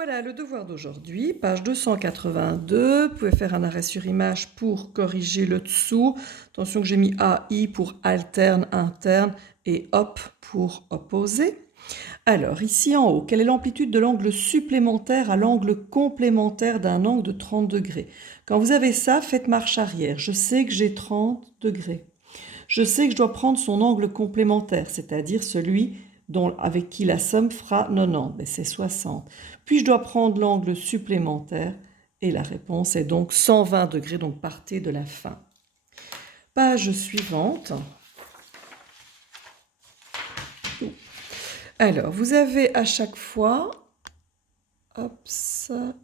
Voilà le devoir d'aujourd'hui, page 282. Vous pouvez faire un arrêt sur image pour corriger le dessous. Attention que j'ai mis AI pour alterne, interne et op pour opposé. Alors, ici en haut, quelle est l'amplitude de l'angle supplémentaire à l'angle complémentaire d'un angle de 30 degrés? Quand vous avez ça, faites marche arrière. Je sais que j'ai 30 degrés. Je sais que je dois prendre son angle complémentaire, c'est-à-dire celui avec qui la somme fera 90, mais c'est 60. Puis je dois prendre l'angle supplémentaire et la réponse est donc 120 degrés, donc partez de la fin. Page suivante. Alors, vous avez à chaque fois, hop, ça.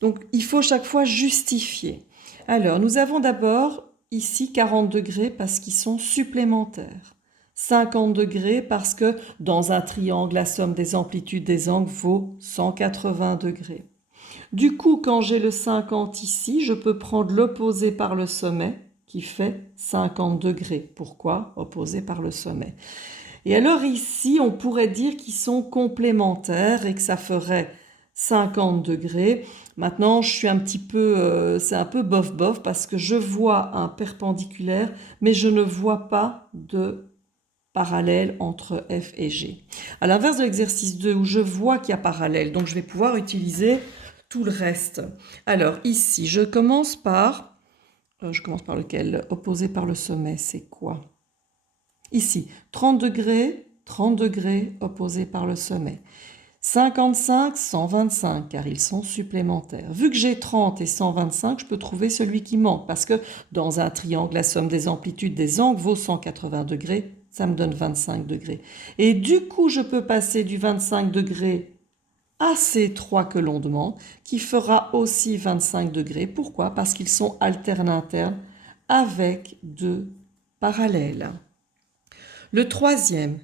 Donc, il faut chaque fois justifier. Alors, nous avons d'abord ici 40 degrés parce qu'ils sont supplémentaires. 50 degrés parce que dans un triangle, la somme des amplitudes des angles vaut 180 degrés. Du coup, quand j'ai le 50 ici, je peux prendre l'opposé par le sommet qui fait 50 degrés. Pourquoi opposé par le sommet? Et alors ici, on pourrait dire qu'ils sont complémentaires et que ça ferait 50 degrés. Maintenant, je suis un petit peu, c'est un peu bof-bof parce que je vois un perpendiculaire, mais je ne vois pas de parallèle entre F et G. À l'inverse de l'exercice 2 où je vois qu'il y a parallèle, donc je vais pouvoir utiliser tout le reste. Alors ici, je commence par lequel? Opposé par le sommet, c'est quoi? Ici, 30 degrés opposés par le sommet. 55, 125, car ils sont supplémentaires. Vu que j'ai 30 et 125, je peux trouver celui qui manque, parce que dans un triangle, la somme des amplitudes des angles vaut 180 degrés, ça me donne 25 degrés. Et du coup, je peux passer du 25 degrés à ces trois que l'on demande, qui fera aussi 25 degrés. Pourquoi? Parce qu'ils sont alterne-interne avec deux parallèles. Le troisième,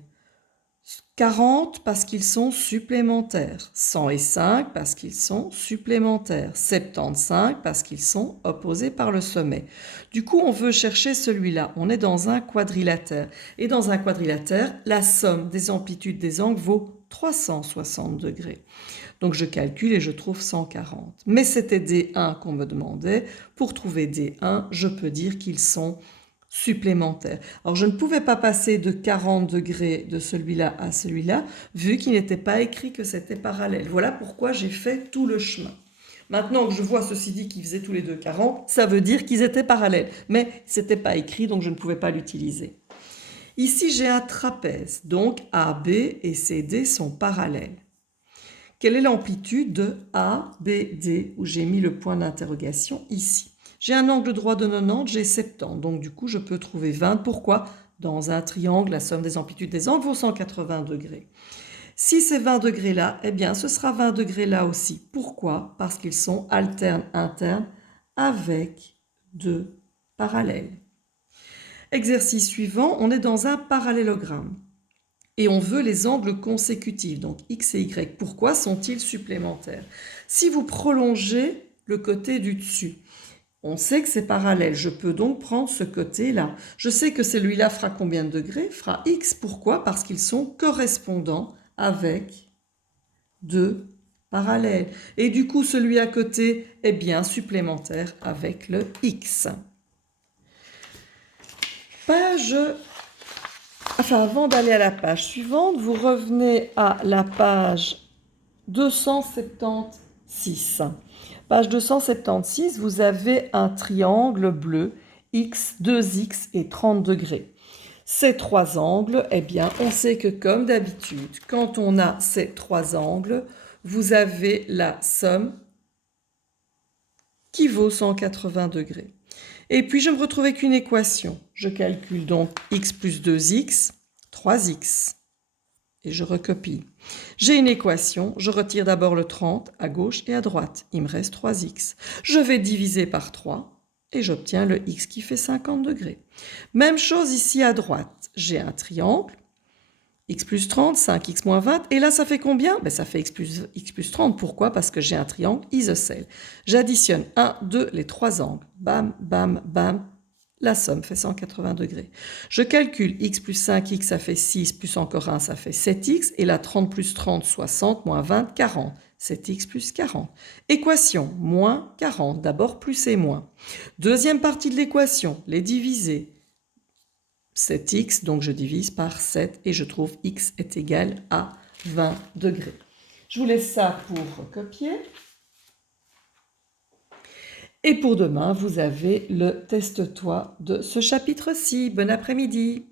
40 parce qu'ils sont supplémentaires, 105 parce qu'ils sont supplémentaires, 75 parce qu'ils sont opposés par le sommet. Du coup, on veut chercher celui-là. On est dans un quadrilatère. Et dans un quadrilatère, la somme des amplitudes des angles vaut 360 degrés. Donc je calcule et je trouve 140. Mais c'était D1 qu'on me demandait. Pour trouver D1, je peux dire qu'ils sont supplémentaires. Alors je ne pouvais pas passer de 40 degrés de celui-là à celui-là, vu qu'il n'était pas écrit que c'était parallèle. Voilà pourquoi j'ai fait tout le chemin. Maintenant que je vois ceci dit qu'ils faisaient tous les deux 40, ça veut dire qu'ils étaient parallèles. Mais ce n'était pas écrit, donc je ne pouvais pas l'utiliser. Ici, j'ai un trapèze, donc AB et CD sont parallèles. Quelle est l'amplitude de ABD, où j'ai mis le point d'interrogation ici? J'ai un angle droit de 90, j'ai 70, donc du coup je peux trouver 20. Pourquoi? Dans un triangle, la somme des amplitudes des angles vaut 180 degrés. Si c'est 20 degrés là, eh bien ce sera 20 degrés là aussi. Pourquoi? Parce qu'ils sont alternes-internes avec deux parallèles. Exercice suivant, on est dans un parallélogramme. Et on veut les angles consécutifs, donc X et Y. Pourquoi sont-ils supplémentaires? Si vous prolongez le côté du dessus, on sait que c'est parallèle. Je peux donc prendre ce côté-là. Je sais que celui-là fera combien de degrés? Fera X. Pourquoi? Parce qu'ils sont correspondants avec deux parallèles. Et du coup, celui à côté est bien supplémentaire avec le X. Avant d'aller à la page suivante, vous revenez à la page 276. Page 276, vous avez un triangle bleu, X, 2X et 30 degrés. Ces trois angles, eh bien, on sait que comme d'habitude, quand on a ces trois angles, vous avez la somme qui vaut 180 degrés. Et puis, je me retrouve avec une équation. Je calcule donc x plus 2x, 3x. Et je recopie. J'ai une équation, je retire d'abord le 30 à gauche et à droite. Il me reste 3x. Je vais diviser par 3 et j'obtiens le x qui fait 50 degrés. Même chose ici à droite. J'ai un triangle, x plus 30, 5x moins 20. Et là, ça fait combien? Ça fait x plus 30. Pourquoi? Parce que j'ai un triangle isocèle. J'additionne 1, 2, les trois angles. Bam, bam, bam. la somme fait 180 degrés. Je calcule x plus 5x, ça fait 6, plus encore 1, ça fait 7x. Et là, 30 plus 30, 60, moins 20, 40. 7x plus 40. Équation, moins 40. D'abord, plus et moins. Deuxième partie de l'équation, les diviser. 7x, donc je divise par 7 et je trouve x est égal à 20 degrés. Je vous laisse ça pour copier. Et pour demain, vous avez le test-toi de ce chapitre-ci. Bon après-midi.